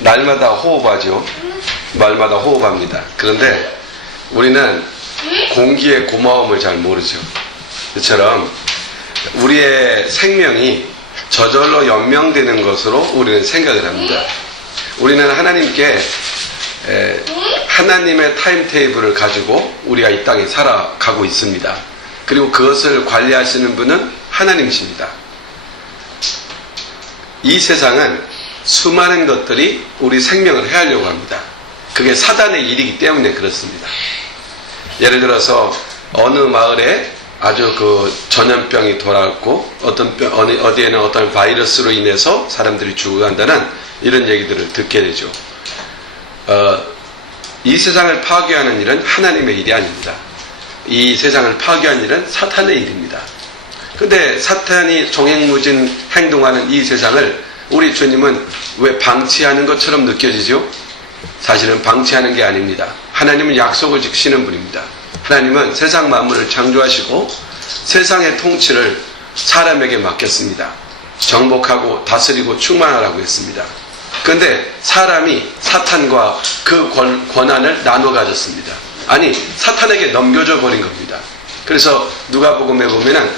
날마다 호흡하죠. 말마다 호흡합니다. 그런데 우리는 공기의 고마움을 잘 모르죠. 이처럼 우리의 생명이 저절로 연명되는 것으로 우리는 생각을 합니다. 우리는 하나님께 하나님의 타임테이블을 가지고 우리가 이 땅에 살아가고 있습니다. 그리고 그것을 관리하시는 분은 하나님이십니다. 이 세상은 수많은 것들이 우리 생명을 해하려고 합니다. 그게 사단의 일이기 때문에 그렇습니다. 예를 들어서 어느 마을에 아주 그 전염병이 돌아왔고 어디에는 어떤 바이러스로 인해서 사람들이 죽어간다는 이런 얘기들을 듣게 되죠. 이 세상을 파괴하는 일은 하나님의 일이 아닙니다. 이 세상을 파괴하는 일은 사탄의 일입니다. 근데 사탄이 종횡무진 행동하는 이 세상을 우리 주님은 왜 방치하는 것처럼 느껴지죠? 사실은 방치하는 게 아닙니다. 하나님은 약속을 지키시는 분입니다. 하나님은 세상 만물을 창조하시고 세상의 통치를 사람에게 맡겼습니다. 정복하고 다스리고 충만하라고 했습니다. 그런데 사람이 사탄과 그 권한을 나눠 가졌습니다. 아니, 사탄에게 넘겨줘 버린 겁니다. 그래서 누가복음에 보면은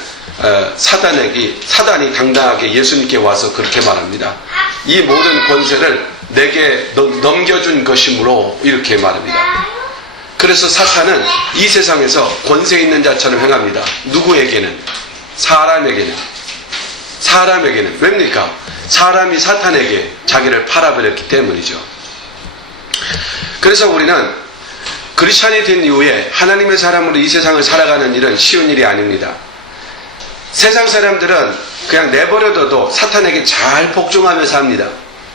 사단이 당당하게 예수님께 와서 그렇게 말합니다. 이 모든 권세를 내게 넘겨준 것이므로 이렇게 말합니다. 그래서 사탄은 이 세상에서 권세 있는 자처럼 행합니다. 누구에게는? 사람에게는. 왜입니까? 사람이 사탄에게 자기를 팔아버렸기 때문이죠. 그래서 우리는 크리스찬이 된 이후에 하나님의 사람으로 이 세상을 살아가는 일은 쉬운 일이 아닙니다. 세상 사람들은 그냥 내버려둬도 사탄에게 잘 복종하며 삽니다.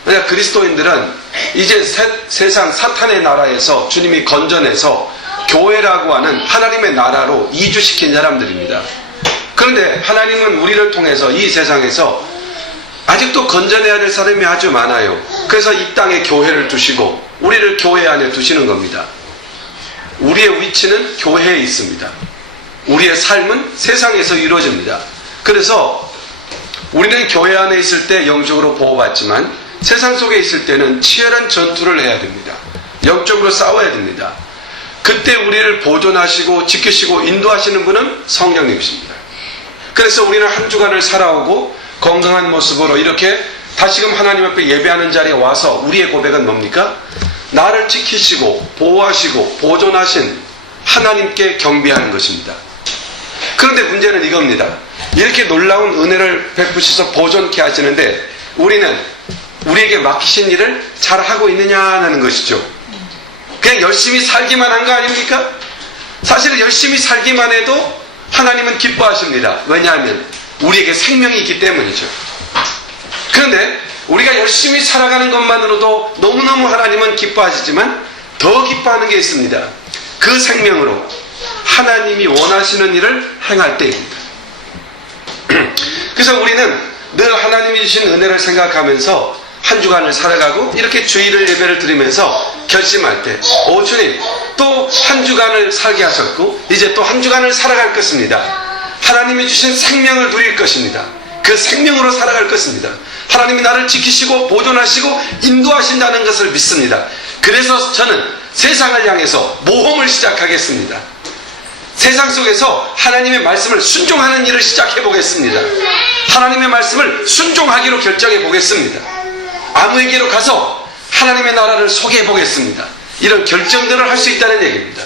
그러니까 그리스도인들은 이제 세상 사탄의 나라에서 주님이 건져내서 교회라고 하는 하나님의 나라로 이주시킨 사람들입니다. 그런데 하나님은 우리를 통해서 이 세상에서 아직도 건져내야 될 사람이 아주 많아요. 그래서 이 땅에 교회를 두시고 우리를 교회 안에 두시는 겁니다. 우리의 위치는 교회에 있습니다. 우리의 삶은 세상에서 이루어집니다. 그래서 우리는 교회 안에 있을 때 영적으로 보호받지만 세상 속에 있을 때는 치열한 전투를 해야 됩니다. 영적으로 싸워야 됩니다. 그때 우리를 보존하시고 지키시고 인도하시는 분은 성령님이십니다. 그래서 우리는 한 주간을 살아오고 건강한 모습으로 이렇게 다시금 하나님 앞에 예배하는 자리에 와서 우리의 고백은 뭡니까? 나를 지키시고 보호하시고 보존하신 하나님께 경배하는 것입니다. 그런데 문제는 이겁니다. 이렇게 놀라운 은혜를 베푸셔서 보존케 하시는데 우리는 우리에게 맡기신 일을 잘하고 있느냐는 것이죠. 그냥 열심히 살기만 한 거 아닙니까? 사실 열심히 살기만 해도 하나님은 기뻐하십니다. 왜냐하면 우리에게 생명이 있기 때문이죠. 그런데 우리가 열심히 살아가는 것만으로도 너무너무 하나님은 기뻐하시지만 더 기뻐하는 게 있습니다. 그 생명으로 하나님이 원하시는 일을 행할 때입니다. 그래서 우리는 늘 하나님이 주신 은혜를 생각하면서 한 주간을 살아가고 이렇게 주일을 예배를 드리면서 결심할 때 주님 또 한 주간을 살게 하셨고 이제 또 한 주간을 살아갈 것입니다. 하나님이 주신 생명을 누릴 것입니다. 그 생명으로 살아갈 것입니다. 하나님이 나를 지키시고 보존하시고 인도하신다는 것을 믿습니다. 그래서 저는 세상을 향해서 모험을 시작하겠습니다. 세상 속에서 하나님의 말씀을 순종하는 일을 시작해 보겠습니다. 하나님의 말씀을 순종하기로 결정해 보겠습니다. 아무에게로 가서 하나님의 나라를 소개해 보겠습니다. 이런 결정들을 할 수 있다는 얘기입니다.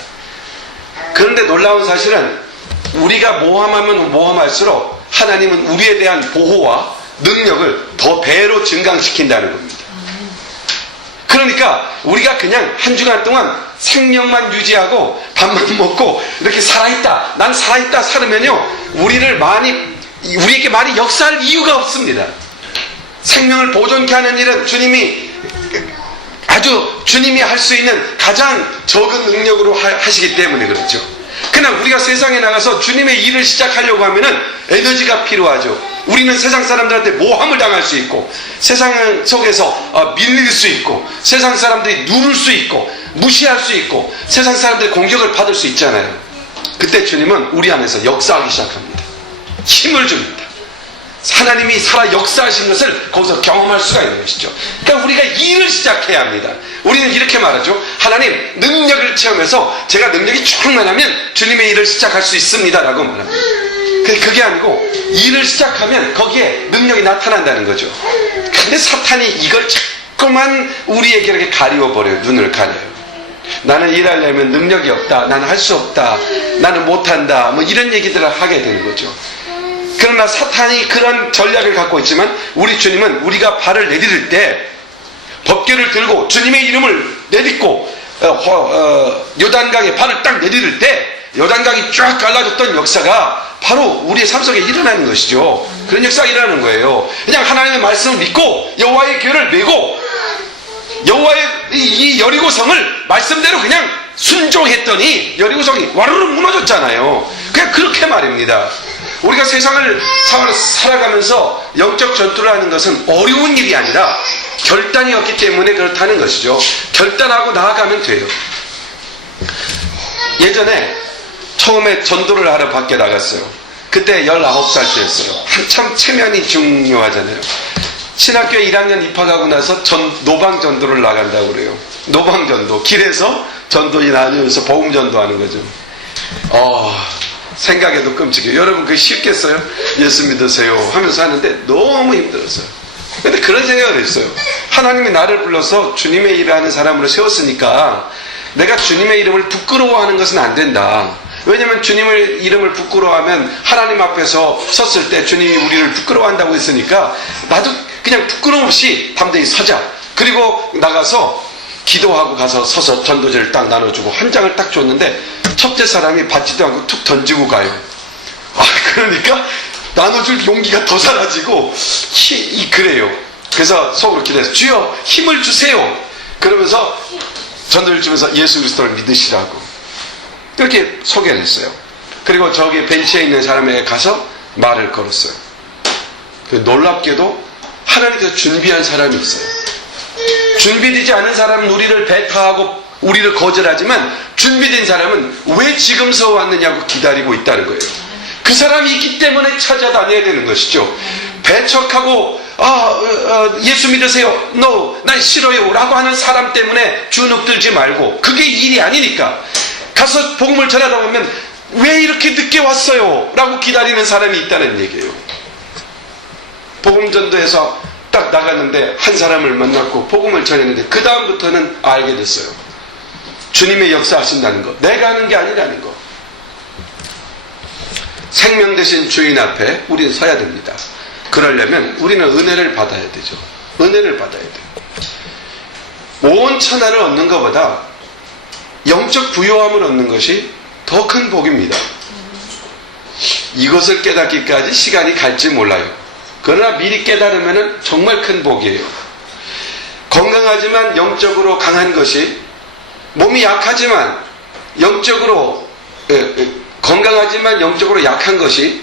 그런데 놀라운 사실은 우리가 모험하면 모험할수록 하나님은 우리에 대한 보호와 능력을 더 배로 증강시킨다는 겁니다. 그러니까 우리가 그냥 한 주간 동안 생명만 유지하고 밥만 먹고 이렇게 살아있다, 난 살아있다 살으면요 우리에게 많이 역사할 이유가 없습니다. 생명을 보존케 하는 일은 주님이 할 수 있는 가장 적은 능력으로 하시기 때문에 그렇죠. 그냥 우리가 세상에 나가서 주님의 일을 시작하려고 하면은 에너지가 필요하죠. 우리는 세상 사람들한테 모함을 당할 수 있고 세상 속에서 밀릴 수 있고 세상 사람들이 누를 수 있고 무시할 수 있고 세상 사람들의 공격을 받을 수 있잖아요. 그때 주님은 우리 안에서 역사하기 시작합니다. 힘을 줍니다. 하나님이 살아 역사하신 것을 거기서 경험할 수가 있는 것이죠. 그러니까 우리가 일을 시작해야 합니다. 우리는 이렇게 말하죠. 하나님, 능력을 체험해서 제가 능력이 충만하면 주님의 일을 시작할 수 있습니다 라고 말합니다. 근데 그게 아니고 일을 시작하면 거기에 능력이 나타난다는 거죠. 근데 사탄이 이걸 자꾸만 우리에게 이렇게 가리워버려요. 눈을 가려요. 나는 일하려면 능력이 없다, 나는 할 수 없다, 나는 못한다, 뭐 이런 얘기들을 하게 되는 거죠. 그러나 사탄이 그런 전략을 갖고 있지만 우리 주님은 우리가 발을 내디딜 때 법궤를 들고 주님의 이름을 내딛고 요단강에 발을 딱 내디딜 때 요단강이 쫙 갈라졌던 역사가 바로 우리의 삶 속에 일어나는 것이죠. 그런 역사가 일어나는 거예요. 그냥 하나님의 말씀을 믿고 여호와의 궤를 메고 여호와의 이 여리고성을 말씀대로 그냥 순종했더니 여리고성이 와르르 무너졌잖아요. 그냥 그렇게 말입니다. 우리가 세상을 살아가면서 영적 전투를 하는 것은 어려운 일이 아니라 결단이 없기 때문에 그렇다는 것이죠. 결단하고 나아가면 돼요. 예전에 처음에 전도를 하러 밖에 나갔어요. 그때 19살 때였어요. 한참 체면이 중요하잖아요. 신학교에 1학년 입학하고 나서 노방 전도를 나간다고 그래요. 노방 전도. 길에서 전도인 나누면서 복음 전도하는 거죠. 생각해도 끔찍해요. 여러분 그게 쉽겠어요? 예수 믿으세요 하면서 하는데 너무 힘들었어요. 근데 그런 생각을 했어요. 하나님이 나를 불러서 주님의 일을 하는 사람으로 세웠으니까 내가 주님의 이름을 부끄러워하는 것은 안 된다. 왜냐면 주님의 이름을 부끄러워하면 하나님 앞에서 섰을 때 주님이 우리를 부끄러워한다고 했으니까 나도 그냥 부끄러움 없이 담대히 서자. 그리고 나가서 기도하고 가서 서서 전도제를 딱 나눠주고 한 장을 딱 줬는데 첫째 사람이 받지도 않고 툭 던지고 가요. 그러니까 나눠줄 용기가 더 사라지고 그래요. 그래서 속으로 기도해서 주여 힘을 주세요. 그러면서 전도를 주면서 예수 그리스도를 믿으시라고 이렇게 소개를 했어요. 그리고 저기 벤치에 있는 사람에게 가서 말을 걸었어요. 놀랍게도 하나님께서 준비한 사람이 있어요. 준비되지 않은 사람은 우리를 배타하고 우리를 거절하지만 준비된 사람은 왜 지금서 왔느냐고 기다리고 있다는 거예요. 그 사람이 있기 때문에 찾아다녀야 되는 것이죠. 배척하고 예수 믿으세요, no, 난 싫어요 라고 하는 사람 때문에 주눅들지 말고 그게 일이 아니니까 가서 복음을 전하다 보면 왜 이렇게 늦게 왔어요 라고 기다리는 사람이 있다는 얘기예요. 복음 전도에서 딱 나갔는데 한 사람을 만났고 복음을 전했는데 그 다음부터는 알게 됐어요. 주님의 역사하신다는 것, 내가 하는 게 아니라는 것. 생명 되신 주인 앞에 우리는 서야 됩니다. 그러려면 우리는 은혜를 받아야 되죠. 은혜를 받아야 돼요. 온 천하를 얻는 것보다 영적 부요함을 얻는 것이 더 큰 복입니다. 이것을 깨닫기까지 시간이 갈지 몰라요. 그러나 미리 깨달으면 정말 큰 복이에요. 건강하지만 영적으로 강한 것이, 몸이 약하지만 영적으로 건강하지만 영적으로 약한 것이,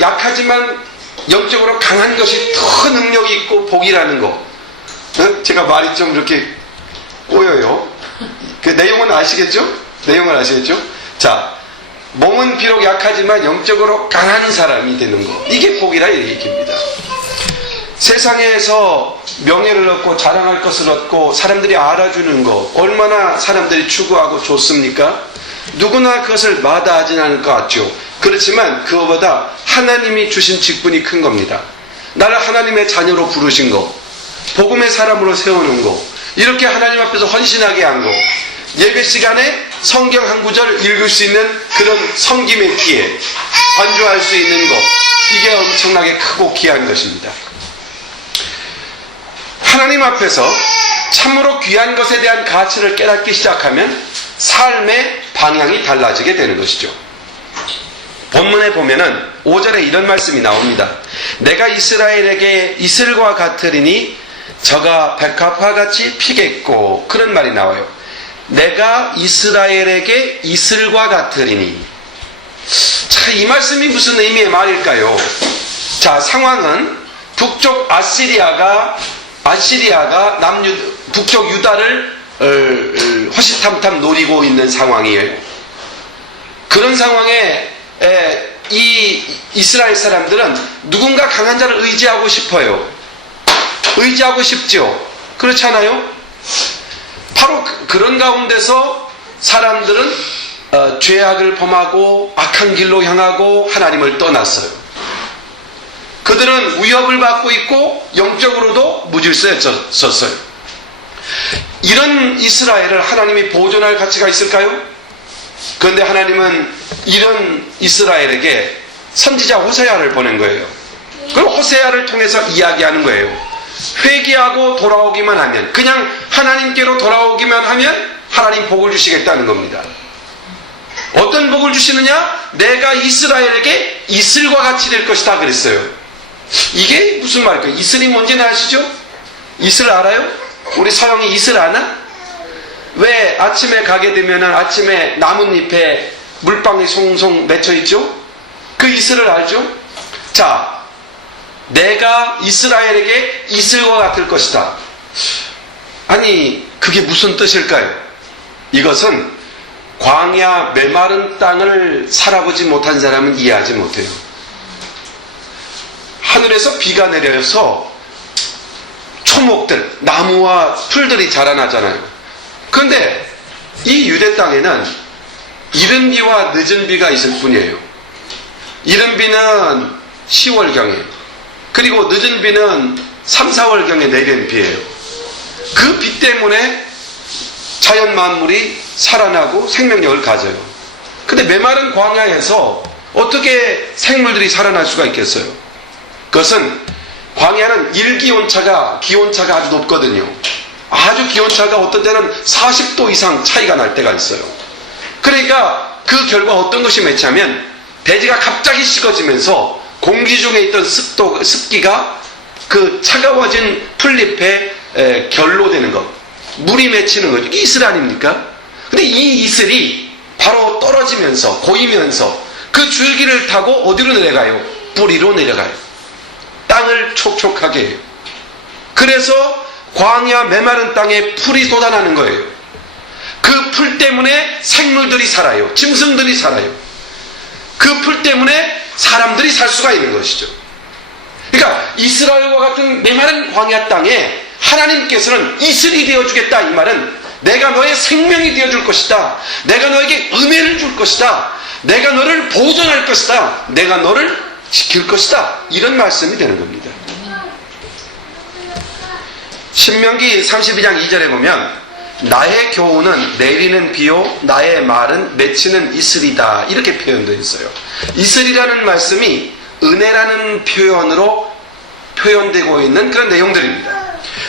약하지만 영적으로 강한 것이 더 능력이 있고 복이라는 거. 제가 말이 좀 이렇게 꼬여요. 그 내용은 아시겠죠? 내용을 아시겠죠? 자, 몸은 비록 약하지만 영적으로 강한 사람이 되는 거, 이게 복이라 이 얘기입니다. 세상에서 명예를 얻고 자랑할 것을 얻고 사람들이 알아주는 거 얼마나 사람들이 추구하고 좋습니까? 누구나 그것을 마다하진 않을 것 같죠. 그렇지만 그거보다 하나님이 주신 직분이 큰 겁니다. 나를 하나님의 자녀로 부르신 거, 복음의 사람으로 세우는 거, 이렇게 하나님 앞에서 헌신하게 한 거, 예배 시간에 성경 한 구절 읽을 수 있는 그런 섬김의 기회, 반주할 수 있는 것, 이게 엄청나게 크고 귀한 것입니다. 하나님 앞에서 참으로 귀한 것에 대한 가치를 깨닫기 시작하면 삶의 방향이 달라지게 되는 것이죠. 본문에 보면은 5절에 이런 말씀이 나옵니다. 내가 이스라엘에게 이슬과 같으리니 저가 백합화 같이 피겠고, 그런 말이 나와요. 내가 이스라엘에게 이슬과 같으리니. 자, 이 말씀이 무슨 의미의 말일까요? 자, 상황은 북쪽 아시리아가 북쪽 유다를 호시탐탐 노리고 있는 상황이에요. 그런 상황에 이 이스라엘 사람들은 누군가 강한 자를 의지하고 싶어요. 의지하고 싶죠. 그렇지 않아요? 바로 그런 가운데서 사람들은 죄악을 범하고 악한 길로 향하고 하나님을 떠났어요. 그들은 위협을 받고 있고 영적으로도 무질서했었어요. 이런 이스라엘을 하나님이 보존할 가치가 있을까요? 그런데 하나님은 이런 이스라엘에게 선지자 호세아를 보낸 거예요. 그리고 호세아를 통해서 이야기하는 거예요. 회개하고 돌아오기만 하면, 그냥 하나님께로 돌아오기만 하면 하나님 복을 주시겠다는 겁니다. 어떤 복을 주시느냐? 내가 이스라엘에게 이슬과 같이 될 것이다 그랬어요. 이게 무슨 말일까요? 이슬이 뭔지는 아시죠? 이슬 알아요? 우리 서영이 이슬 아나? 왜 아침에 가게 되면 아침에 나뭇잎에 물방울이 송송 맺혀 있죠? 그 이슬을 알죠? 자, 내가 이스라엘에게 이슬과 같을 것이다. 아니, 그게 무슨 뜻일까요? 이것은 광야 메마른 땅을 살아보지 못한 사람은 이해하지 못해요. 하늘에서 비가 내려서 초목들, 나무와 풀들이 자라나잖아요. 그런데 이 유대 땅에는 이른 비와 늦은 비가 있을 뿐이에요. 이른 비는 10월경에, 그리고 늦은 비는 3, 4월경에 내리는 비예요. 그 비 때문에 자연 만물이 살아나고 생명력을 가져요. 근데 메마른 광야에서 어떻게 생물들이 살아날 수가 있겠어요? 그것은 광야는 일기온차가, 기온차가 아주 높거든요. 아주 기온차가 어떤 때는 40도 이상 차이가 날 때가 있어요. 그러니까 그 결과 어떤 것이 맺히냐면 대지가 갑자기 식어지면서 공기 중에 있던 습기가 그 차가워진 풀잎에 결로되는 것, 물이 맺히는 거죠. 이게 이슬 아닙니까? 근데 이 이슬이 바로 떨어지면서 고이면서 그 줄기를 타고 어디로 내려가요? 뿌리로 내려가요. 땅을 촉촉하게 해요. 그래서 광야 메마른 땅에 풀이 돋아나는 거예요. 그 풀 때문에 생물들이 살아요. 짐승들이 살아요. 그 풀 때문에 사람들이 살 수가 있는 것이죠. 그러니까 이스라엘과 같은 메마른 광야 땅에 하나님께서는 이슬이 되어주겠다. 이 말은 내가 너의 생명이 되어줄 것이다. 내가 너에게 은혜를 줄 것이다. 내가 너를 보존할 것이다. 내가 너를 지킬 것이다. 이런 말씀이 되는 겁니다. 신명기 32장 2절에 보면 나의 교훈은 내리는 비요 나의 말은 맺히는 이슬이다. 이렇게 표현되어 있어요. 이슬이라는 말씀이 은혜라는 표현으로 표현되고 있는 그런 내용들입니다.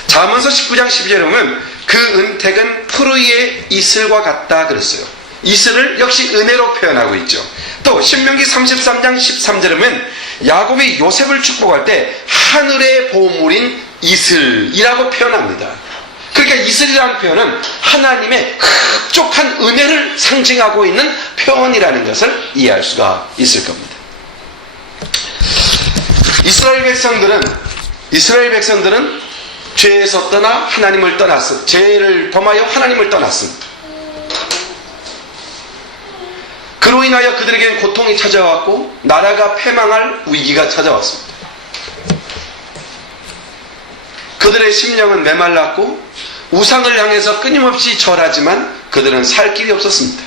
잠언서 19장 12절에 보면 그 은택은 푸르 위의 이슬과 같다 그랬어요. 이슬을 역시 은혜로 표현하고 있죠. 또 신명기 33장 13절에 보면 야곱이 요셉을 축복할 때 하늘의 보물인 이슬이라고 표현합니다. 그러니까 이슬이라는 표현은 하나님의 흡족한 은혜를 상징하고 있는 표현이라는 것을 이해할 수가 있을 겁니다. 이스라엘 백성들은 죄에서 떠나 하나님을 떠났습니다. 죄를 범하여 하나님을 떠났습니다. 그로 인하여 그들에게는 고통이 찾아왔고 나라가 패망할 위기가 찾아왔습니다. 그들의 심령은 메말랐고 우상을 향해서 끊임없이 절하지만 그들은 살 길이 없었습니다.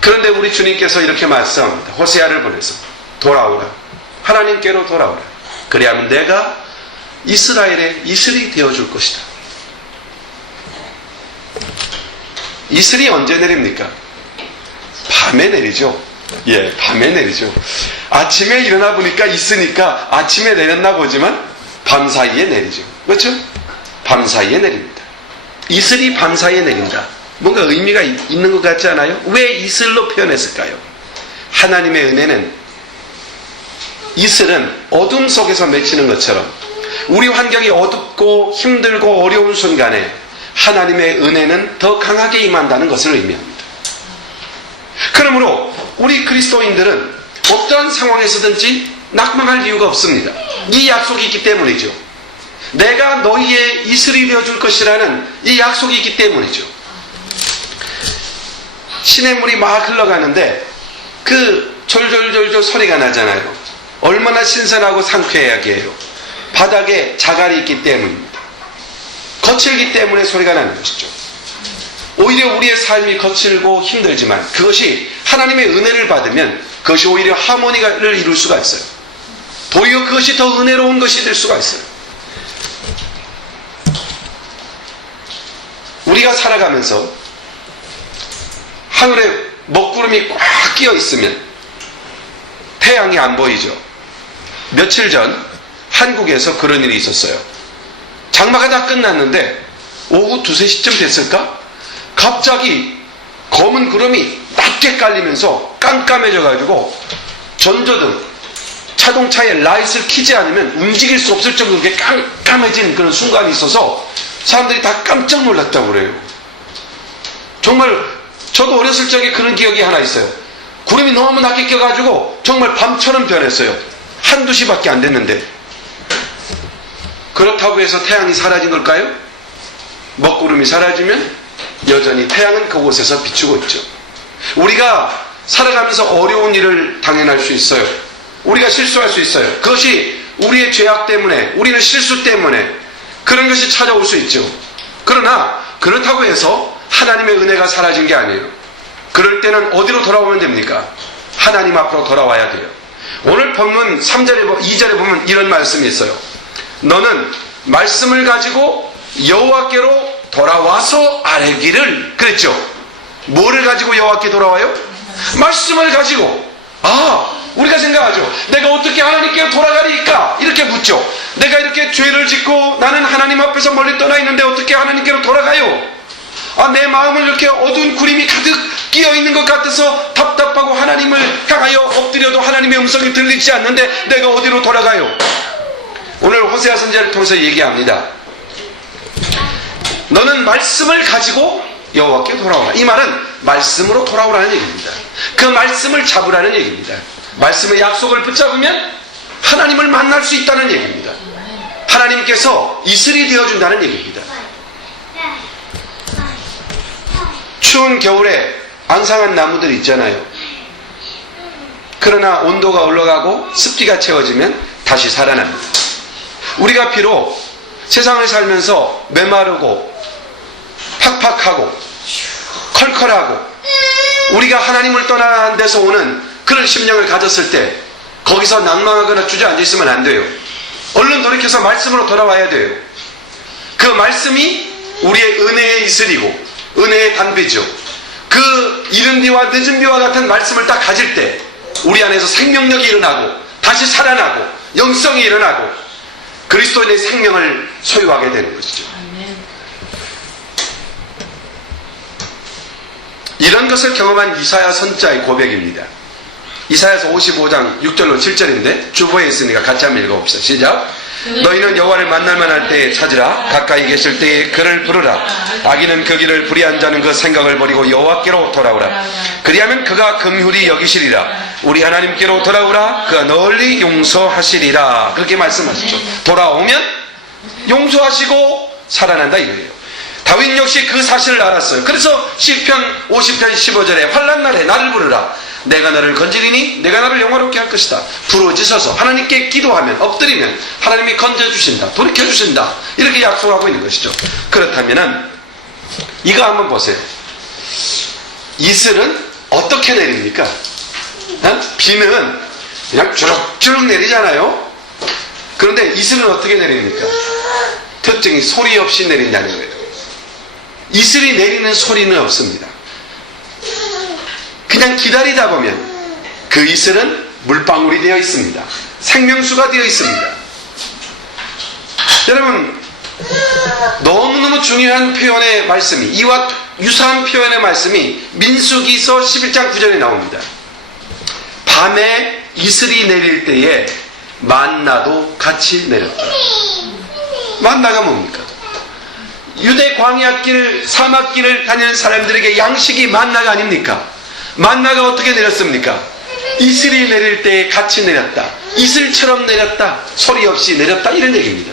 그런데 우리 주님께서 이렇게 말씀합니다. 호세아를 보내서 돌아오라. 하나님께로 돌아오라. 그래야만 내가 이스라엘의 이슬이 되어줄 것이다. 이슬이 언제 내립니까? 밤에 내리죠. 예, 밤에 내리죠. 아침에 일어나 보니까 있으니까 아침에 내렸나 보지만 밤 사이에 내리죠. 그렇죠? 밤 사이에 내립니다. 이슬이 밤 사이에 내린다. 뭔가 의미가 있는 것 같지 않아요? 왜 이슬로 표현했을까요? 하나님의 은혜는, 이슬은 어둠 속에서 맺히는 것처럼 우리 환경이 어둡고 힘들고 어려운 순간에 하나님의 은혜는 더 강하게 임한다는 것을 의미합니다. 그러므로 우리 그리스도인들은 어떠한 상황에서든지 낙망할 이유가 없습니다. 이 약속이 있기 때문이죠. 내가 너희의 이슬이 되어줄 것이라는 이 약속이 있기 때문이죠. 시냇물이 막 흘러가는데 그 졸졸졸졸 소리가 나잖아요. 얼마나 신선하고 상쾌하게 해요. 바닥에 자갈이 있기 때문입니다. 거칠기 때문에 소리가 나는 것이죠. 오히려 우리의 삶이 거칠고 힘들지만 그것이 하나님의 은혜를 받으면 그것이 오히려 하모니를 이룰 수가 있어요. 도리어 그것이 더 은혜로운 것이 될 수가 있어요. 우리가 살아가면서 하늘에 먹구름이 꽉 끼어 있으면 태양이 안 보이죠. 며칠 전 한국에서 그런 일이 있었어요. 장마가 다 끝났는데 오후 2, 3시쯤 됐을까? 갑자기 검은 구름이 낮게 깔리면서 깜깜해져 가지고 전조등, 자동차의 라이트를 켜지 않으면 움직일 수 없을 정도로 그렇게 깜깜해진 그런 순간이 있어서 사람들이 다 깜짝 놀랐다고 그래요. 정말 저도 어렸을 적에 그런 기억이 하나 있어요. 구름이 너무 낮게 껴가지고 정말 밤처럼 변했어요. 1, 2시밖에 안 됐는데. 그렇다고 해서 태양이 사라진 걸까요? 먹구름이 사라지면 여전히 태양은 그곳에서 비추고 있죠. 우리가 살아가면서 어려운 일을 당연할 수 있어요. 우리가 실수할 수 있어요. 그것이 우리의 죄악 때문에, 우리는 실수 때문에 그런 것이 찾아올 수 있죠. 그러나 그렇다고 해서 하나님의 은혜가 사라진 게 아니에요. 그럴 때는 어디로 돌아오면 됩니까? 하나님 앞으로 돌아와야 돼요. 오늘 본문 3절에, 2절에 보면 이런 말씀이 있어요. 너는 말씀을 가지고 여호와께로 돌아와서 아뢰기를, 그랬죠. 뭐를 가지고 여호와께 돌아와요? 말씀을 가지고. 우리가 생각하죠. 내가 어떻게 하나님께 돌아가리까? 이렇게 묻죠. 내가 이렇게 죄를 짓고 나는 하나님 앞에서 멀리 떠나 있는데 어떻게 하나님께로 돌아가요? 내 마음을 이렇게 어두운 구름이 가득 끼어 있는 것 같아서 답답하고 하나님을 향하여 엎드려도 하나님의 음성이 들리지 않는데 내가 어디로 돌아가요? 오늘 호세아 선지자를 통해서 얘기합니다. 너는 말씀을 가지고 여호와께 돌아오라. 이 말은 말씀으로 돌아오라는 얘기입니다. 그 말씀을 잡으라는 얘기입니다. 말씀의 약속을 붙잡으면 하나님을 만날 수 있다는 얘기입니다. 하나님께서 이슬이 되어준다는 얘기입니다. 추운 겨울에 앙상한 나무들 있잖아요. 그러나 온도가 올라가고 습기가 채워지면 다시 살아납니다. 우리가 비록 세상을 살면서 메마르고 팍팍하고 컬컬하고 우리가 하나님을 떠난 데서 오는 그런 심령을 가졌을 때 거기서 낭망하거나 주저앉아 있으면 안 돼요. 얼른 돌이켜서 말씀으로 돌아와야 돼요. 그 말씀이 우리의 은혜의 이슬이고 은혜의 단비죠. 그 이른 비와 늦은 비와 같은 말씀을 딱 가질 때 우리 안에서 생명력이 일어나고 다시 살아나고 영성이 일어나고 그리스도인의 생명을 소유하게 되는 것이죠. 이런 것을 경험한 이사야 선지자의 고백입니다. 이사야서 55장 6절로 7절인데 주보에 있으니까 같이 한번 읽어봅시다. 시작. 너희는 여호와를 만날만 할 때에 찾으라. 가까이 계실 때에 그를 부르라. 악인은 그 길을 불의한 자는 그 생각을 버리고 여호와께로 돌아오라. 그리하면 그가 긍휼히 여기시리라. 우리 하나님께로 돌아오라. 그가 널리 용서하시리라. 그렇게 말씀하시죠. 돌아오면 용서하시고 살아난다 이거예요. 다윗 역시 그 사실을 알았어요. 그래서 시편 50편 15절에 환난 날에 나를 부르라. 내가 너를 건지리니 내가 너를 영화롭게 할 것이다. 부르짖어서 하나님께 기도하면 엎드리면 하나님이 건져주신다. 돌이켜주신다. 이렇게 약속하고 있는 것이죠. 그렇다면 이거 한번 보세요. 이슬은 어떻게 내립니까? 비는 그냥 주룩주룩 내리잖아요. 그런데 이슬은 어떻게 내립니까? 특징이 소리 없이 내린다는 거예요. 이슬이 내리는 소리는 없습니다. 그냥 기다리다 보면 그 이슬은 물방울이 되어 있습니다. 생명수가 되어 있습니다. 여러분, 너무너무 중요한 표현의 말씀이, 이와 유사한 표현의 말씀이 민수기서 11장 9절에 나옵니다. 밤에 이슬이 내릴 때에 만나도 같이 내렸다. 만나가 뭡니까? 유대 광야길, 사막길을 다니는 사람들에게 양식이 만나가 아닙니까? 만나가 어떻게 내렸습니까? 이슬이 내릴 때에 같이 내렸다. 이슬처럼 내렸다. 소리 없이 내렸다. 이런 얘기입니다.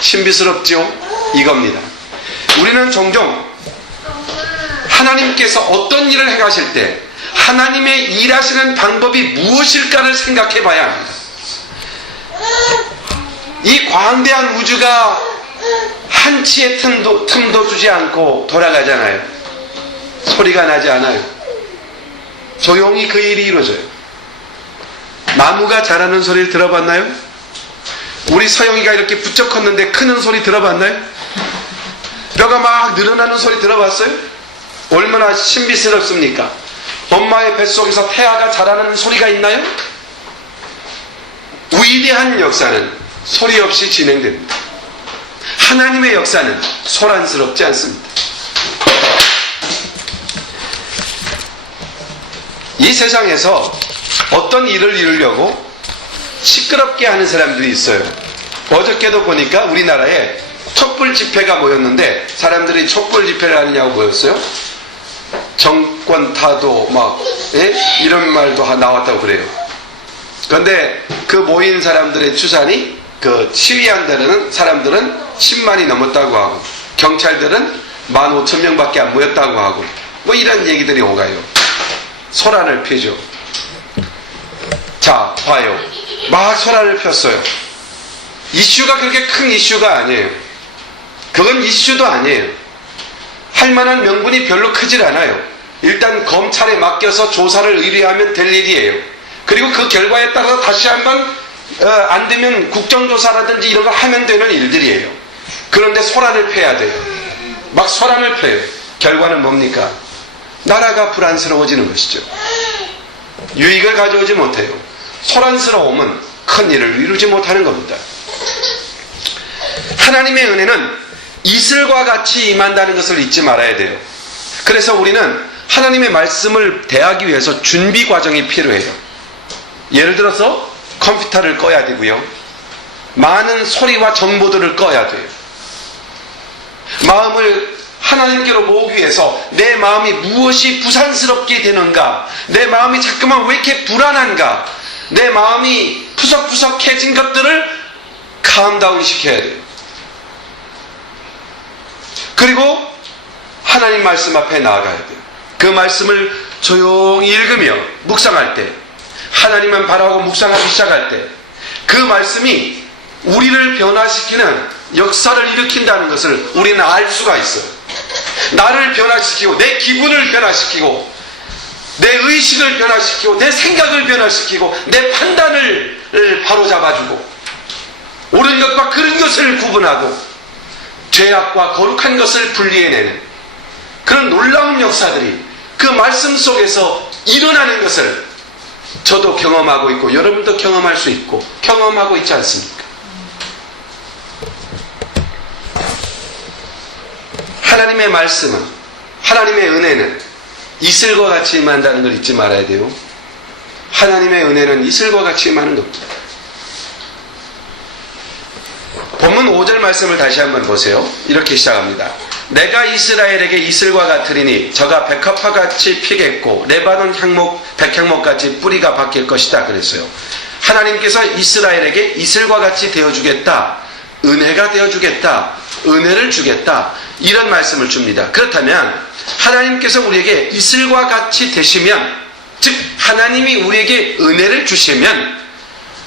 신비스럽죠? 이겁니다. 우리는 종종 하나님께서 어떤 일을 행하실 때 하나님의 일하시는 방법이 무엇일까를 생각해 봐야 합니다. 이 광대한 우주가 한치의 틈도 주지 않고 돌아가잖아요. 소리가 나지 않아요. 조용히 그 일이 이루어져요. 나무가 자라는 소리를 들어봤나요? 우리 서영이가 이렇게 부쩍 컸는데 크는 소리 들어봤나요? 뼈가 막 늘어나는 소리 들어봤어요? 얼마나 신비스럽습니까? 엄마의 뱃속에서 태아가 자라는 소리가 있나요? 위대한 역사는 소리 없이 진행됩니다. 하나님의 역사는 소란스럽지 않습니다. 이 세상에서 어떤 일을 이루려고 시끄럽게 하는 사람들이 있어요. 어저께도 보니까 우리나라에 촛불 집회가 모였는데 사람들이 촛불 집회를 하느냐고 모였어요. 정권 타도 막 이런 말도 나왔다고 그래요. 그런데 그 모인 사람들의 추산이 그 시위한다는 사람들은 10만이 넘었다고 하고 경찰들은 15,000명밖에 안 모였다고 하고 뭐 이런 얘기들이 오가요. 소란을 피죠. 자, 봐요. 막 소란을 폈어요. 이슈가 그렇게 큰 이슈가 아니에요. 그건 이슈도 아니에요. 할 만한 명분이 별로 크질 않아요. 일단 검찰에 맡겨서 조사를 의뢰하면 될 일이에요. 그리고 그 결과에 따라서 다시 한번 안 되면 국정조사라든지 이런 거 하면 되는 일들이에요. 그런데 소란을 펴야 돼요. 막 소란을 펴요. 결과는 뭡니까? 나라가 불안스러워지는 것이죠. 유익을 가져오지 못해요. 소란스러움은 큰 일을 이루지 못하는 겁니다. 하나님의 은혜는 이슬과 같이 임한다는 것을 잊지 말아야 돼요. 그래서 우리는 하나님의 말씀을 대하기 위해서 준비 과정이 필요해요. 예를 들어서 컴퓨터를 꺼야 되고요. 많은 소리와 정보들을 꺼야 돼요. 마음을 하나님께로 모으기 위해서 내 마음이 무엇이 부산스럽게 되는가, 내 마음이 자꾸만 왜 이렇게 불안한가, 내 마음이 푸석푸석해진 것들을 캄다운 시켜야 돼요. 그리고 하나님 말씀 앞에 나아가야 돼요. 그 말씀을 조용히 읽으며 묵상할 때, 하나님만 바라보고 묵상하기 시작할 때 그 말씀이 우리를 변화시키는 역사를 일으킨다는 것을 우리는 알 수가 있어요. 나를 변화시키고 내 기분을 변화시키고 내 의식을 변화시키고 내 생각을 변화시키고 내 판단을 바로잡아주고 옳은 것과 그른 것을 구분하고 죄악과 거룩한 것을 분리해내는 그런 놀라운 역사들이 그 말씀 속에서 일어나는 것을 저도 경험하고 있고 여러분도 경험할 수 있고 경험하고 있지 않습니까? 하나님의 말씀은, 하나님의 은혜는 이슬과 같이 임한다는 걸 잊지 말아야 돼요. 하나님의 은혜는 이슬과 같이 임하는 겁니다. 본문 5절 말씀을 다시 한번 보세요. 이렇게 시작합니다. 내가 이스라엘에게 이슬과 같으리니 저가 백합화같이 피겠고 레바논 향목 백향목같이 뿌리가 바뀔 것이다 그랬어요. 하나님께서 이스라엘에게 이슬과 같이 되어주겠다, 은혜가 되어주겠다, 은혜를 주겠다, 이런 말씀을 줍니다. 그렇다면 하나님께서 우리에게 이슬과 같이 되시면, 즉 하나님이 우리에게 은혜를 주시면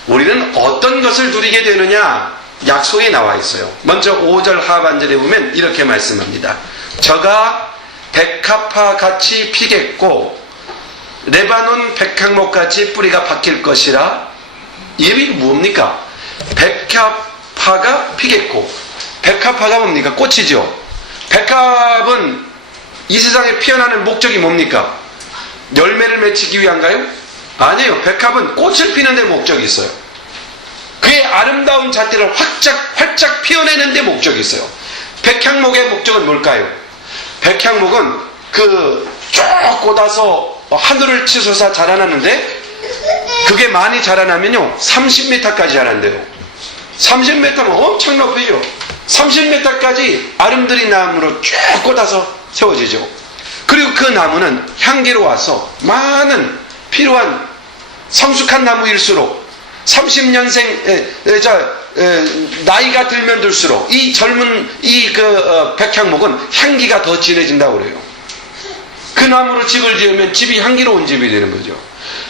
우리는 어떤 것을 누리게 되느냐, 약속이 나와 있어요. 먼저 5절 하반절에 보면 이렇게 말씀합니다. 저가 백합화같이 피겠고 레바논 백향목같이 뿌리가 박힐 것이라. 이 얘기가 뭡니까? 백합화가 피겠고, 백합화가 뭡니까? 꽃이죠. 백합은 이 세상에 피어나는 목적이 뭡니까? 열매를 맺히기 위한가요? 아니에요. 백합은 꽃을 피는 데 목적이 있어요. 그의 아름다운 잣대를 활짝 피어내는 데 목적이 있어요. 백향목의 목적은 뭘까요? 백향목은 쭉 꽂아서 하늘을 치솟아 자라나는데, 그게 많이 자라나면요 30m까지 자란대요. 30m면 엄청 높이죠. 30m까지 아름드리 나무로 쭉 꽂아서 세워지죠. 그리고 그 나무는 향기로워서 많은 필요한 성숙한 나무일수록 30년생 나이가 들면 들수록 이 젊은 백향목은 향기가 더 진해진다고 그래요. 그 나무로 집을 지으면 집이 향기로운 집이 되는 거죠.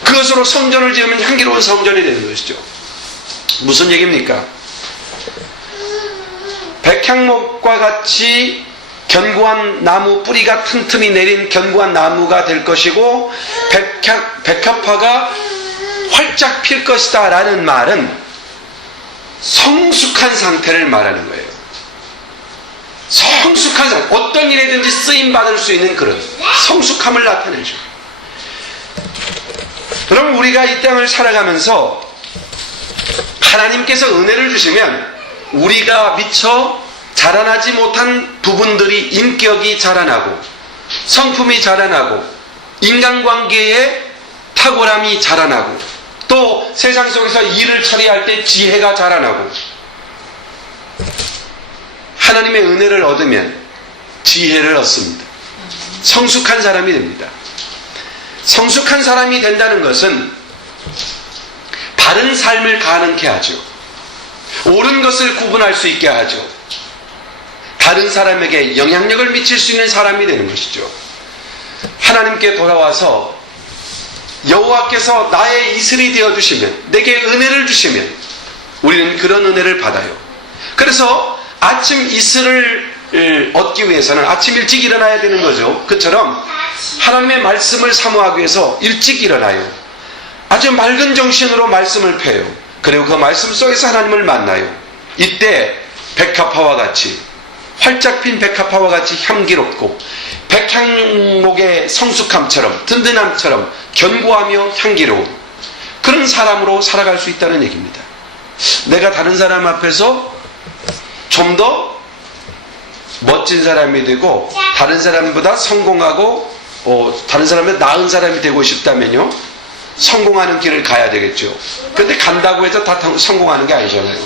그것으로 성전을 지으면 향기로운 성전이 되는 것이죠. 무슨 얘기입니까? 백향목과 같이 견고한 나무, 뿌리가 튼튼히 내린 견고한 나무가 될 것이고 백합화가 활짝 필 것이다 라는 말은 성숙한 상태를 말하는 거예요. 성숙한 상태, 어떤 일에든지 쓰임받을 수 있는 그런 성숙함을 나타내죠. 그럼 우리가 이 땅을 살아가면서 하나님께서 은혜를 주시면 우리가 미처 자라나지 못한 부분들이 인격이 자라나고 성품이 자라나고 인간관계에 탁월함이 자라나고 또 세상 속에서 일을 처리할 때 지혜가 자라나고 하나님의 은혜를 얻으면 지혜를 얻습니다. 성숙한 사람이 됩니다. 성숙한 사람이 된다는 것은 바른 삶을 가능케 하죠. 옳은 것을 구분할 수 있게 하죠. 다른 사람에게 영향력을 미칠 수 있는 사람이 되는 것이죠. 하나님께 돌아와서 여호와께서 나의 이슬이 되어주시면, 내게 은혜를 주시면 우리는 그런 은혜를 받아요. 그래서 아침 이슬을 얻기 위해서는 아침 일찍 일어나야 되는 거죠. 그처럼 하나님의 말씀을 사모하기 위해서 일찍 일어나요. 아주 맑은 정신으로 말씀을 펴요. 그리고 그 말씀 속에서 하나님을 만나요. 이때 백합화와 같이, 활짝 핀 백합화와 같이 향기롭고 백향목의 성숙함처럼 든든함처럼 견고하며 향기로운 그런 사람으로 살아갈 수 있다는 얘기입니다. 내가 다른 사람 앞에서 좀 더 멋진 사람이 되고 다른 사람보다 성공하고 다른 사람보다 나은 사람이 되고 싶다면요, 성공하는 길을 가야 되겠죠. 그런데 간다고 해서 다 성공하는 게 아니잖아요.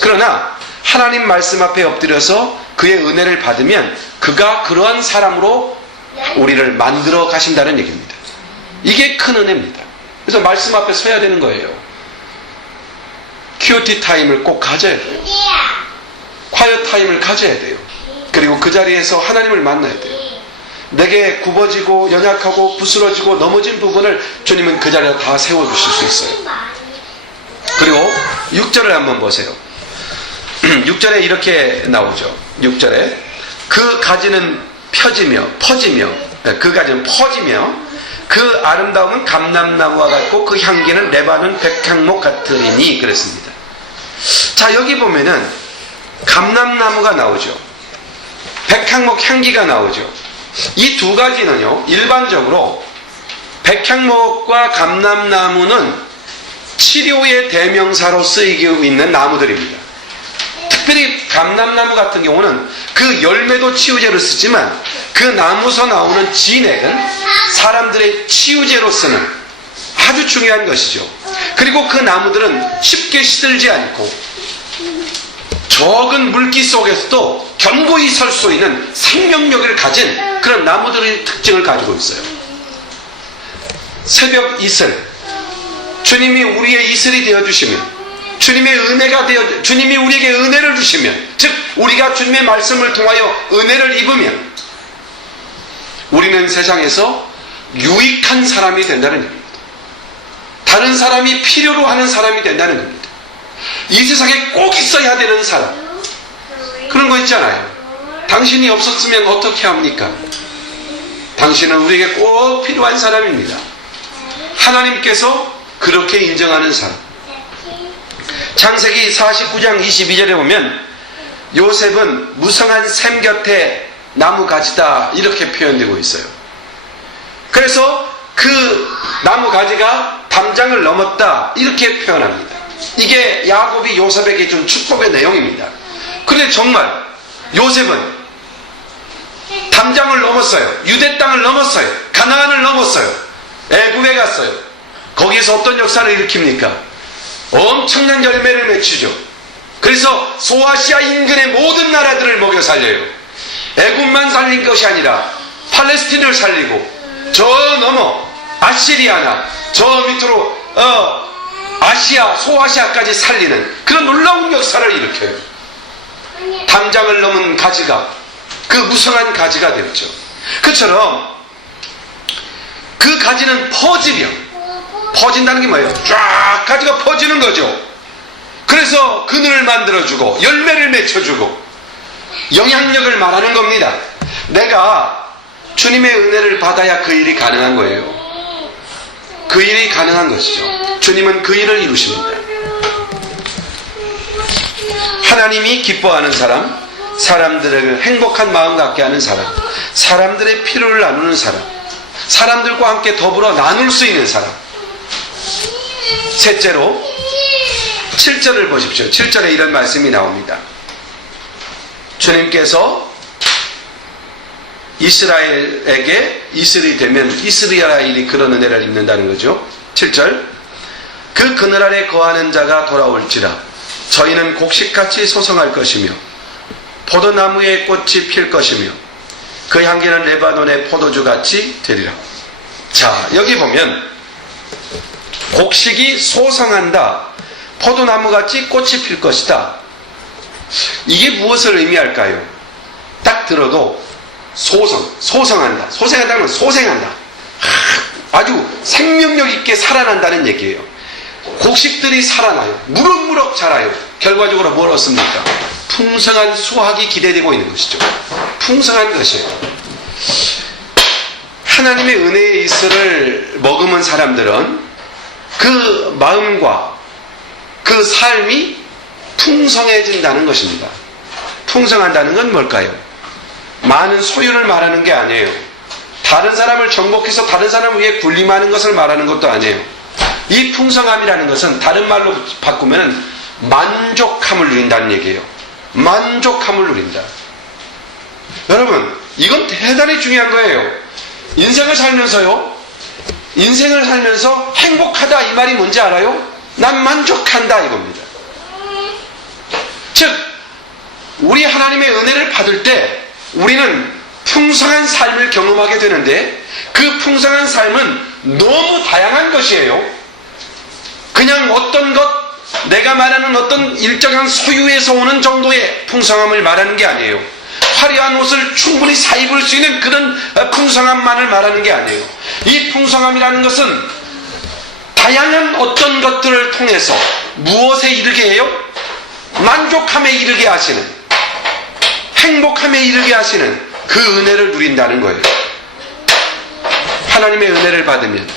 그러나 하나님 말씀 앞에 엎드려서 그의 은혜를 받으면 그가 그러한 사람으로 우리를 만들어 가신다는 얘기입니다. 이게 큰 은혜입니다. 그래서 말씀 앞에 서야 되는 거예요. QT 타임을 꼭 가져야 돼요. 콰이어 타임을 가져야 돼요. 그리고 그 자리에서 하나님을 만나야 돼요. 내게 굽어지고 연약하고 부스러지고 넘어진 부분을 주님은 그 자리에 다 세워주실 수 있어요. 그리고 6절을 한번 보세요. 6절에 이렇게 나오죠. 6절에 그 가지는 퍼지며 그 가지는 퍼지며 그 아름다움은 감람나무와 같고 그 향기는 레바논 백향목 같으리니 그랬습니다. 자, 여기 보면은 감람나무가 나오죠. 백향목 향기가 나오죠. 이 두 가지는요, 일반적으로 백향목과 감람나무는 치료의 대명사로 쓰이고 있는 나무들입니다. 특별히 감람나무 같은 경우는 그 열매도 치유제로 쓰지만 그 나무에서 나오는 진액은 사람들의 치유제로 쓰는 아주 중요한 것이죠. 그리고 그 나무들은 쉽게 시들지 않고 적은 물기 속에서도 견고히 설 수 있는 생명력을 가진 그런 나무들의 특징을 가지고 있어요. 새벽 이슬, 주님이 우리의 이슬이 되어주시면, 주님이 우리에게 은혜를 주시면, 즉 우리가 주님의 말씀을 통하여 은혜를 입으면 우리는 세상에서 유익한 사람이 된다는 겁니다. 다른 사람이 필요로 하는 사람이 된다는 겁니다. 이 세상에 꼭 있어야 되는 사람, 그런 거 있잖아요. 당신이 없었으면 어떻게 합니까? 당신은 우리에게 꼭 필요한 사람입니다. 하나님께서 그렇게 인정하는 사람. 창세기 49장 22절에 보면 요셉은 무성한 샘 곁에 나무 가지다 이렇게 표현되고 있어요. 그래서 그 나무 가지가 담장을 넘었다 이렇게 표현합니다. 이게 야곱이 요셉에게 준 축복의 내용입니다. 그런데 정말 요셉은 담장을 넘었어요. 유대 땅을 넘었어요. 가나안을 넘었어요. 애굽에 갔어요. 거기에서 어떤 역사를 일으킵니까? 엄청난 열매를 맺히죠. 그래서 소아시아 인근의 모든 나라들을 먹여 살려요. 애굽만 살린 것이 아니라 팔레스틴을 살리고 저 넘어 아시리아나 저 밑으로 아시아, 소아시아까지 살리는 그런 놀라운 역사를 일으켜요. 담장을 넘은 가지가 그 무성한 가지가 되었죠. 그처럼 그 가지는 퍼지며, 퍼진다는 게 뭐예요? 쫙 가지가 퍼지는 거죠. 그래서 그늘을 만들어주고 열매를 맺혀주고 영향력을 말하는 겁니다. 내가 주님의 은혜를 받아야 그 일이 가능한 거예요. 그 일이 가능한 것이죠. 주님은 그 일을 이루십니다. 하나님이 기뻐하는 사람, 사람들에게 행복한 마음 갖게 하는 사람, 사람들의 필요를 나누는 사람, 사람들과 함께 더불어 나눌 수 있는 사람. 셋째로 7절을 보십시오. 7절에 이런 말씀이 나옵니다. 주님께서 이스라엘에게 이슬이 되면 이스라엘이 그런 은혜를 입는다는 거죠. 7절, 그 그늘 아래 거하는 자가 돌아올지라 저희는 곡식같이 소성할 것이며 포도나무에 꽃이 필 것이며 그 향기는 레바논의 포도주같이 되리라. 자, 여기 보면 곡식이 소성한다, 포도나무같이 꽃이 필 것이다. 이게 무엇을 의미할까요? 딱 들어도 소성한다. 소생한다는 건 소생한다. 아주 생명력 있게 살아난다는 얘기예요. 곡식들이 살아나요. 무럭무럭 자라요. 결과적으로 뭘 얻습니까? 풍성한 수확이 기대되고 있는 것이죠. 풍성한 것이에요. 하나님의 은혜의 이슬을 머금은 사람들은 그 마음과 그 삶이 풍성해진다는 것입니다. 풍성한다는 건 뭘까요? 많은 소유를 말하는 게 아니에요. 다른 사람을 정복해서 다른 사람을 위해 군림하는 것을 말하는 것도 아니에요. 이 풍성함이라는 것은 다른 말로 바꾸면 만족함을 누린다는 얘기예요. 만족함을 누린다. 여러분, 이건 대단히 중요한 거예요. 인생을 살면서 행복하다 이 말이 뭔지 알아요? 난 만족한다 이겁니다. 즉, 우리 하나님의 은혜를 받을 때 우리는 풍성한 삶을 경험하게 되는데 그 풍성한 삶은 너무 다양한 것이에요. 그냥 어떤 것, 내가 말하는 어떤 일정한 소유에서 오는 정도의 풍성함을 말하는 게 아니에요. 화려한 옷을 충분히 사입을 수 있는 그런 풍성함만을 말하는 게 아니에요. 이 풍성함이라는 것은 다양한 어떤 것들을 통해서 무엇에 이르게 해요? 만족함에 이르게 하시는, 행복함에 이르게 하시는 그 은혜를 누린다는 거예요. 하나님의 은혜를 받으면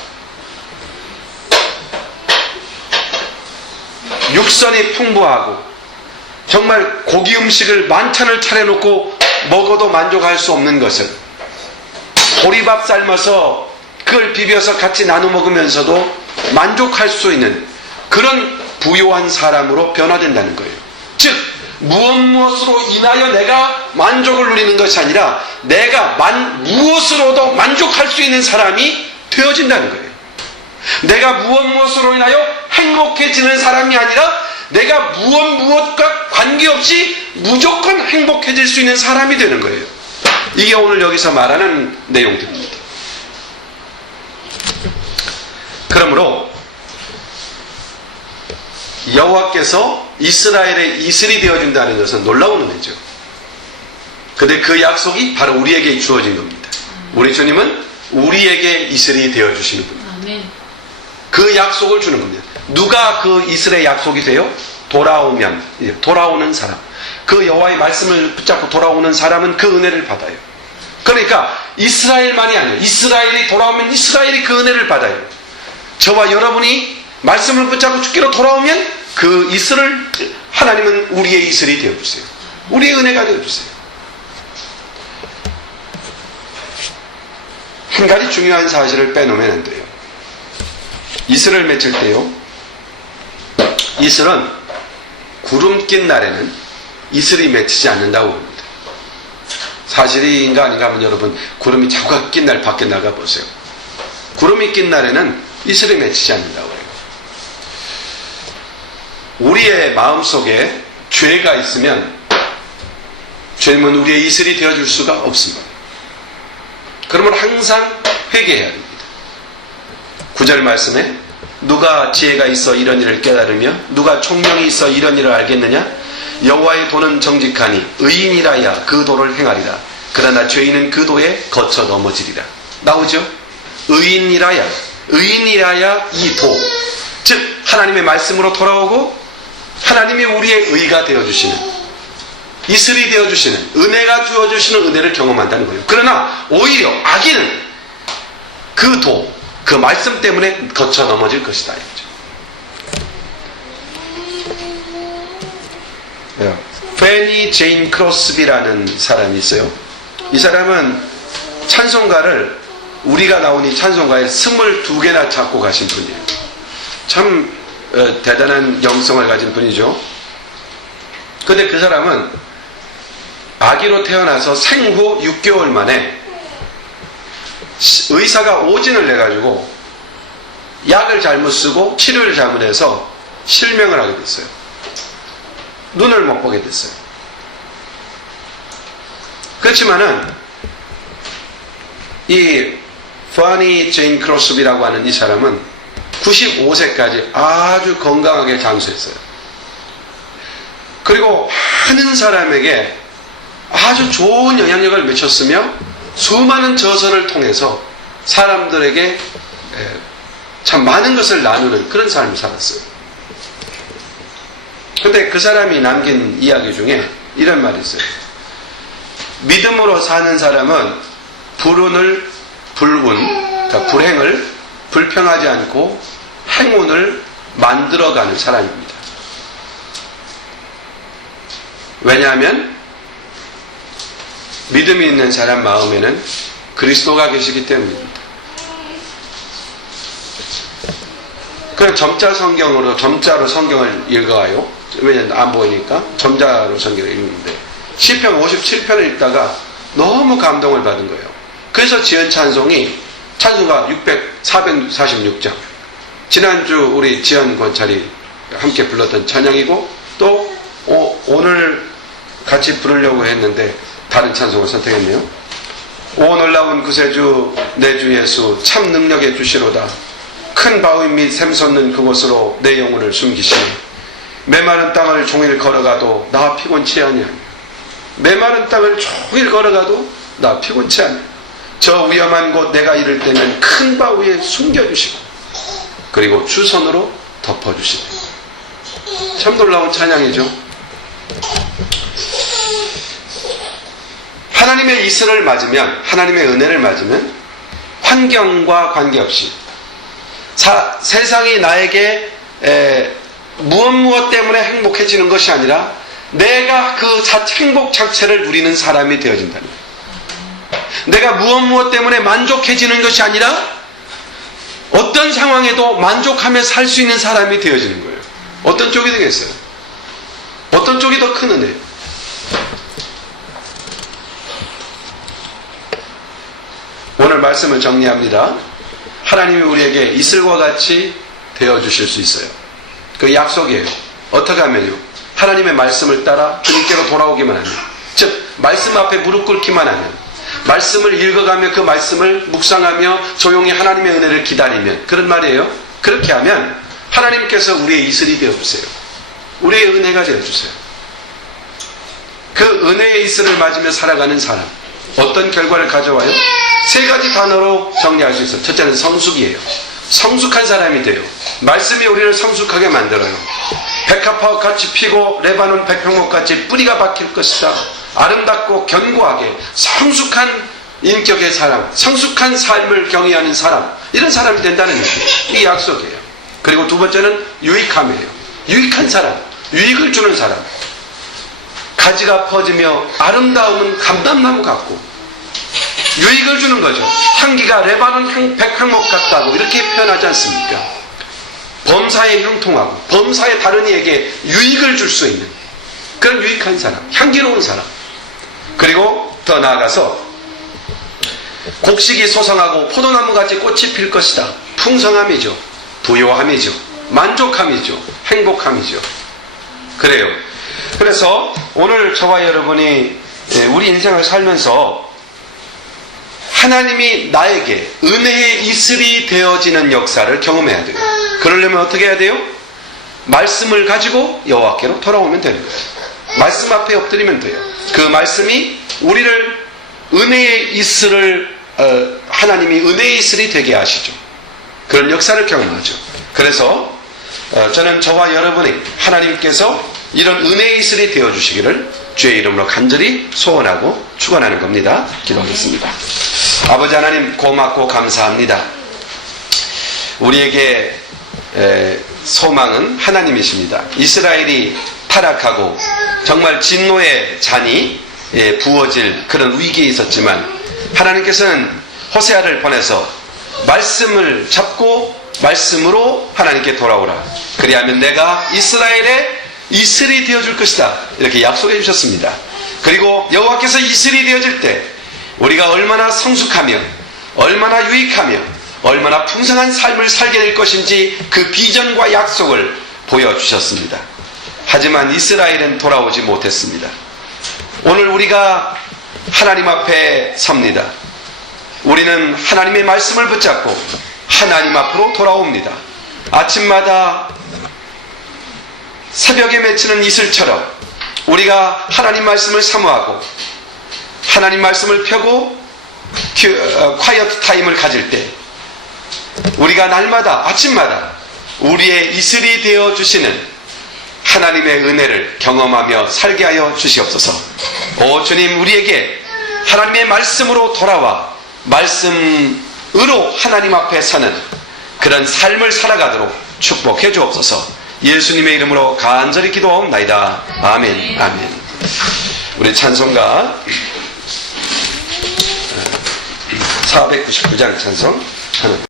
육선이 풍부하고 정말 고기 음식을 만찬을 차려놓고 먹어도 만족할 수 없는 것을 보리밥 삶아서 그걸 비벼서 같이 나눠 먹으면서도 만족할 수 있는 그런 부요한 사람으로 변화된다는 거예요. 즉, 무엇으로 인하여 내가 만족을 누리는 것이 아니라 내가 무엇으로도 만족할 수 있는 사람이 되어진다는 거예요. 내가 무엇으로 인하여 행복해지는 사람이 아니라 내가 무엇과 관계없이 무조건 행복해질 수 있는 사람이 되는 거예요. 이게 오늘 여기서 말하는 내용들입니다. 그러므로 여호와께서 이스라엘의 이슬이 되어준다는 것은 놀라운 은혜죠. 그런데 그 약속이 바로 우리에게 주어진 겁니다. 우리 주님은 우리에게 이슬이 되어주시는 분입니다. 그 약속을 주는 겁니다. 누가 그 이슬의 약속이 돼요? 돌아오는 사람. 그 여호와의 말씀을 붙잡고 돌아오는 사람은 그 은혜를 받아요. 그러니까 이스라엘만이 아니에요. 이스라엘이 돌아오면 이스라엘이 그 은혜를 받아요. 저와 여러분이 말씀을 붙잡고 죽기로 돌아오면 그 이슬을 하나님은 우리의 이슬이 되어주세요. 우리의 은혜가 되어주세요. 한 가지 중요한 사실을 빼놓으면 안 돼요. 이슬을 맺힐 때요, 이슬은 구름 낀 날에는 이슬이 맺히지 않는다고 봅니다. 사실인가 아닌가 하면 여러분, 구름이 자꾸 낀 날 밖에 나가 보세요. 구름이 낀 날에는 이슬이 맺히지 않는다고 해요. 우리의 마음속에 죄가 있으면 죄는 우리의 이슬이 되어줄 수가 없습니다. 그러면 항상 회개해야 됩니다. 9절 말씀에 누가 지혜가 있어 이런 일을 깨달으며 누가 총명이 있어 이런 일을 알겠느냐? 여호와의 도는 정직하니 의인이라야 그 도를 행하리라. 그러나 죄인은 그 도에 거쳐 넘어지리라. 나오죠? 의인이라야 이 도, 즉 하나님의 말씀으로 돌아오고 하나님이 우리의 의가 되어주시는, 이슬이 되어주시는, 은혜가 주어주시는 은혜를 경험한다는 거예요. 그러나 오히려 악인은 그 도, 그 말씀 때문에 거쳐 넘어질 것이다. 페니 제인 크로스비라는 사람이 있어요. 이 사람은 찬송가를, 우리가 나온 이 찬송가에 22개나 작곡 하신 분이에요. 참 대단한 영성을 가진 분이죠. 근데 그 사람은 아기로 태어나서 생후 6개월 만에 의사가 오진을 내가지고 약을 잘못 쓰고 치료를 잘못해서 실명을 하게 됐어요. 눈을 못 보게 됐어요. 그렇지만은 이 페니 제인 크로스비라고 하는 이 사람은 95세까지 아주 건강하게 장수했어요. 그리고 많은 사람에게 아주 좋은 영향력을 미쳤으며 수많은 저서를 통해서 사람들에게 참 많은 것을 나누는 그런 삶을 살았어요. 근데 그 사람이 남긴 이야기 중에 이런 말이 있어요. 믿음으로 사는 사람은 그러니까 불행을 불평하지 않고 행운을 만들어가는 사람입니다. 왜냐하면 믿음이 있는 사람 마음에는 그리스도가 계시기 때문입니다. 그럼 점자로 성경을 읽어요. 왜냐하면 안 보이니까 점자로 성경을 읽는데 시편 57편을 읽다가 너무 감동을 받은 거예요. 그래서 지은 찬송이 찬송가 446장, 지난주 우리 지연 권찰이 함께 불렀던 찬양이고, 또 오늘 같이 부르려고 했는데 다른 찬송을 선택했네요. 오 놀라운 구세주 내 주 예수 참 능력의 주시로다. 큰 바위 및 샘솟는 그곳으로 내 영혼을 숨기시니 메마른 땅을 종일 걸어가도 나 피곤치 아니하며, 메마른 땅을 종일 걸어가도 나 피곤치 않아요. 저 위험한 곳 내가 이를 때면 큰 바위에 숨겨주시고 그리고 주선으로 덮어주시네. 참 놀라운 찬양이죠. 하나님의 이슬을 맞으면, 하나님의 은혜를 맞으면 환경과 관계없이 세상이 나에게 무엇 때문에 행복해지는 것이 아니라 내가 그 행복 자체를 누리는 사람이 되어진다는 거예요. 내가 무엇 때문에 만족해지는 것이 아니라 어떤 상황에도 만족하며 살 수 있는 사람이 되어지는 거예요. 어떤 쪽이 되겠어요? 어떤 쪽이 더 큰 은혜예요? 오늘 말씀을 정리합니다. 하나님이 우리에게 이슬과 같이 되어주실 수 있어요. 그 약속이에요. 어떻게 하면요? 하나님의 말씀을 따라 주님께로 돌아오기만 하면, 즉 말씀 앞에 무릎 꿇기만 하면, 말씀을 읽어가며 그 말씀을 묵상하며 조용히 하나님의 은혜를 기다리면, 그런 말이에요. 그렇게 하면 하나님께서 우리의 이슬이 되어주세요. 우리의 은혜가 되어주세요. 그 은혜의 이슬을 맞으며 살아가는 사람, 어떤 결과를 가져와요? 세 가지 단어로 정리할 수 있어요. 첫째는 성숙이에요. 성숙한 사람이 돼요. 말씀이 우리를 성숙하게 만들어요. 백합화와 같이 피고 레바논 백향목같이 뿌리가 박힐 것이다. 아름답고 견고하게 성숙한 인격의 사람, 성숙한 삶을 경외하는 사람, 이런 사람이 된다는 얘기예요. 이 약속이에요. 그리고 두 번째는 유익함이에요. 유익한 사람, 유익을 주는 사람. 가지가 퍼지며 아름다움은 감람나무 같고 유익을 주는 거죠. 향기가 레바논 백향목 같다고 이렇게 표현하지 않습니까? 범사에 형통하고 범사에 다른 이에게 유익을 줄 수 있는 그런 유익한 사람, 향기로운 사람. 그리고 더 나아가서 곡식이 소성하고 포도나무같이 꽃이 필 것이다. 풍성함이죠. 부요함이죠. 만족함이죠. 행복함이죠. 그래요. 그래서 오늘 저와 여러분이 우리 인생을 살면서 하나님이 나에게 은혜의 이슬이 되어지는 역사를 경험해야 돼요. 그러려면 어떻게 해야 돼요? 말씀을 가지고 여호와께로 돌아오면 되는 거예요. 말씀 앞에 엎드리면 돼요. 그 말씀이 우리를 은혜의 이슬을 하나님이 은혜의 이슬이 되게 하시죠. 그런 역사를 경험하죠. 그래서 저는 저와 여러분이 하나님께서 이런 은혜의 이슬이 되어주시기를 주의 이름으로 간절히 소원하고 축원하는 겁니다. 기도하겠습니다. 아버지 하나님, 고맙고 감사합니다. 우리에게 소망은 하나님이십니다. 이스라엘이 타락하고 정말 진노의 잔이 부어질 그런 위기에 있었지만 하나님께서는 호세아를 보내서 말씀을 잡고 말씀으로 하나님께 돌아오라. 그리하면 내가 이스라엘의 이슬이 되어줄 것이다. 이렇게 약속해 주셨습니다. 그리고 여호와께서 이슬이 되어질 때 우리가 얼마나 성숙하며 얼마나 유익하며 얼마나 풍성한 삶을 살게 될 것인지 그 비전과 약속을 보여주셨습니다. 하지만 이스라엘은 돌아오지 못했습니다. 오늘 우리가 하나님 앞에 섭니다. 우리는 하나님의 말씀을 붙잡고 하나님 앞으로 돌아옵니다. 아침마다 새벽에 맺히는 이슬처럼 우리가 하나님 말씀을 사모하고 하나님 말씀을 펴고 콰이어트 타임을 가질 때 우리가 날마다 아침마다 우리의 이슬이 되어주시는 하나님의 은혜를 경험하며 살게 하여 주시옵소서. 오 주님, 우리에게 하나님의 말씀으로 돌아와 말씀으로 하나님 앞에 서는 그런 삶을 살아가도록 축복해 주옵소서. 예수님의 이름으로 간절히 기도하옵나이다. 아멘. 아멘. 우리 찬송가 499장 찬송